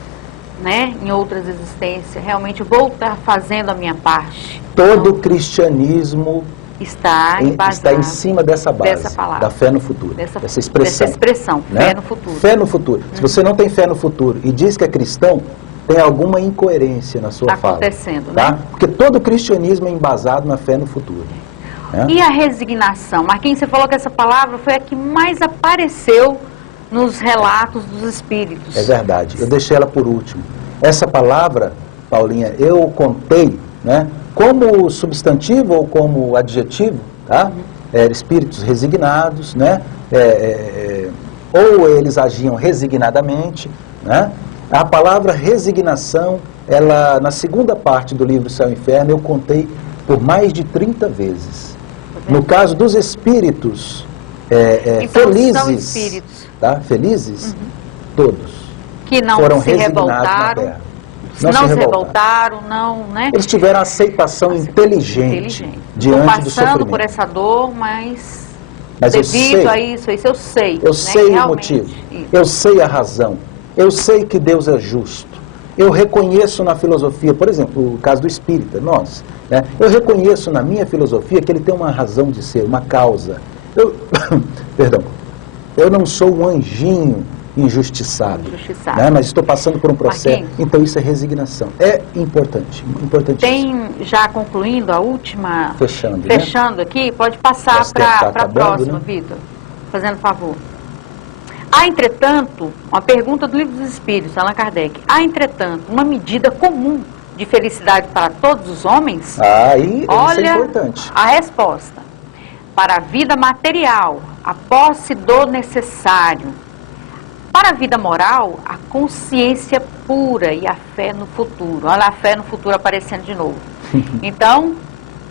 né, em outras existências, realmente eu vou estar fazendo a minha parte. Todo o cristianismo Está está em cima dessa base, dessa palavra, da fé no futuro, dessa expressão. Dessa expressão, né? fé no futuro. Fé no futuro. Se você não tem fé no futuro e diz que é cristão, tem alguma incoerência na sua Tá fala. acontecendo, tá? né? Porque todo o cristianismo é embasado na fé no futuro. Né? E a resignação? Marquinhos, você falou que essa palavra foi a que mais apareceu nos relatos dos espíritos. É verdade. Eu deixei ela por último. Essa palavra, Paulinha, eu contei, né, como substantivo ou como adjetivo, tá? Espíritos resignados, né? Ou eles agiam resignadamente, né? A palavra resignação, ela, na segunda parte do livro Céu e Inferno, eu contei por mais de 30 vezes. No caso dos espíritos então, felizes, são espíritos tá? Felizes, todos que não foram se resignados revoltaram, na terra. não se revoltaram, não, né? Eles tiveram aceitação inteligente diante Estou do passando sofrimento. por essa dor, mas Mas eu devido sei. a isso eu sei. Eu né? sei o Realmente, motivo, isso. eu sei a razão, eu sei que Deus é justo. Eu reconheço na filosofia, por exemplo, o caso do espírita, nós, né? Eu reconheço na minha filosofia que ele tem uma razão de ser, uma causa. Perdão, eu não sou um anjinho injustiçado, né? Mas estou passando por um processo. Marquinhos, então isso é resignação. É importante, importantíssimo. tem, já concluindo a última, Fechando aqui, pode passar para a próxima, né? Vitor, fazendo favor. Há, entretanto, uma pergunta do Livro dos Espíritos, Allan Kardec, há, entretanto, uma medida comum de felicidade para todos os homens? Aí, isso Olha é importante. a resposta. para a vida material, a posse do necessário. Para a vida moral, a consciência pura e a fé no futuro. Olha a fé no futuro aparecendo de novo. Então,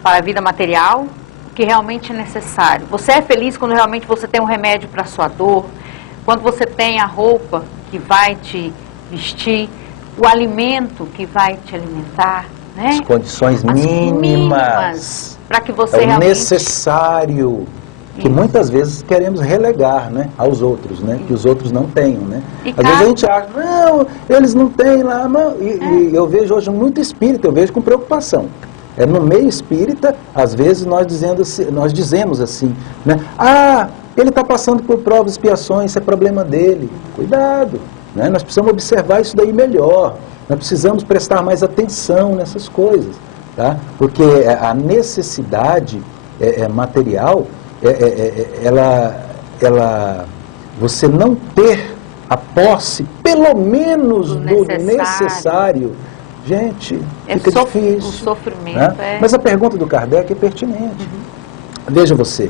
para a vida material, o que realmente é necessário. Você é feliz quando realmente você tem um remédio para a sua dor, quando você tem a roupa que vai te vestir, o alimento que vai te alimentar, né? As condições mínimas para que você é o realmente... necessário, que Isso. muitas vezes queremos relegar, né, aos outros, né, que os outros não tenham, né. E Às vezes a gente acha, não, eles não têm lá, não. E eu vejo hoje muito espírita, eu vejo com preocupação. No meio espírita, às vezes nós dizemos assim, né, ele está passando por provas e expiações, isso é problema dele. Cuidado, né, nós precisamos observar isso daí melhor, nós precisamos prestar mais atenção nessas coisas, tá? Porque a necessidade material, você não ter a posse, pelo menos do necessário, gente, fica difícil. O sofrimento, né? Mas a pergunta do Kardec é pertinente. Veja você,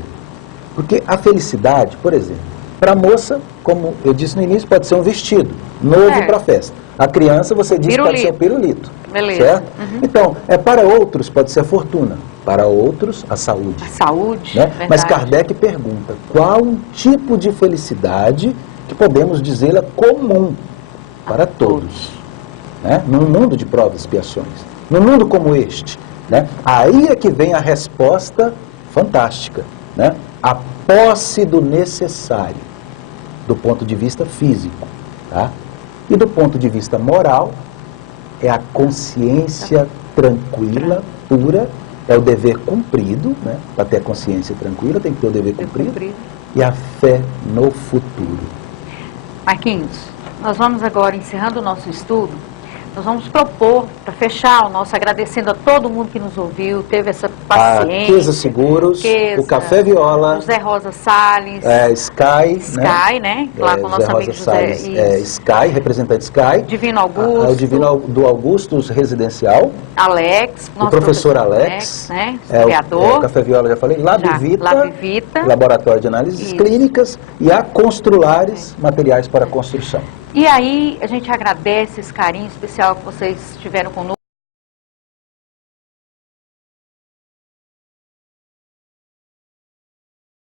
porque a felicidade, por exemplo, para a moça, como eu disse no início, pode ser um vestido novo para a festa. A criança, você disse, pode ser um pirulito. Beleza. Certo? Então, para outros pode ser a fortuna, para outros a saúde. A saúde, né? Mas Kardec pergunta, qual um tipo de felicidade que podemos dizê-la comum para todos? Né? Num mundo de provas e expiações, num mundo como este, né? Aí é que vem a resposta fantástica, né? A posse do necessário, do ponto de vista físico, tá? E do ponto de vista moral, é a consciência tranquila, pura, é o dever cumprido, né? Para ter a consciência tranquila tem que ter o dever cumprido, e a fé no futuro. Marquinhos, nós vamos agora, encerrando o nosso estudo, nós vamos propor, para fechar o nosso, agradecendo a todo mundo que nos ouviu, teve essa paciência. A Queza Seguros, o Café Viola, José Rosa Salles, Sky, né? Lá com o nosso amigo José. Sky, representante Sky. Divino Augusto. O Divino do Augusto Residencial. Alex. O professor Alex. Né? Historiador. O Café Viola, já falei. Labvita. Labvita. Laboratório de Análises Clínicas. E a Construlares, materiais para construção. E aí, a gente agradece esse carinho especial que vocês tiveram conosco.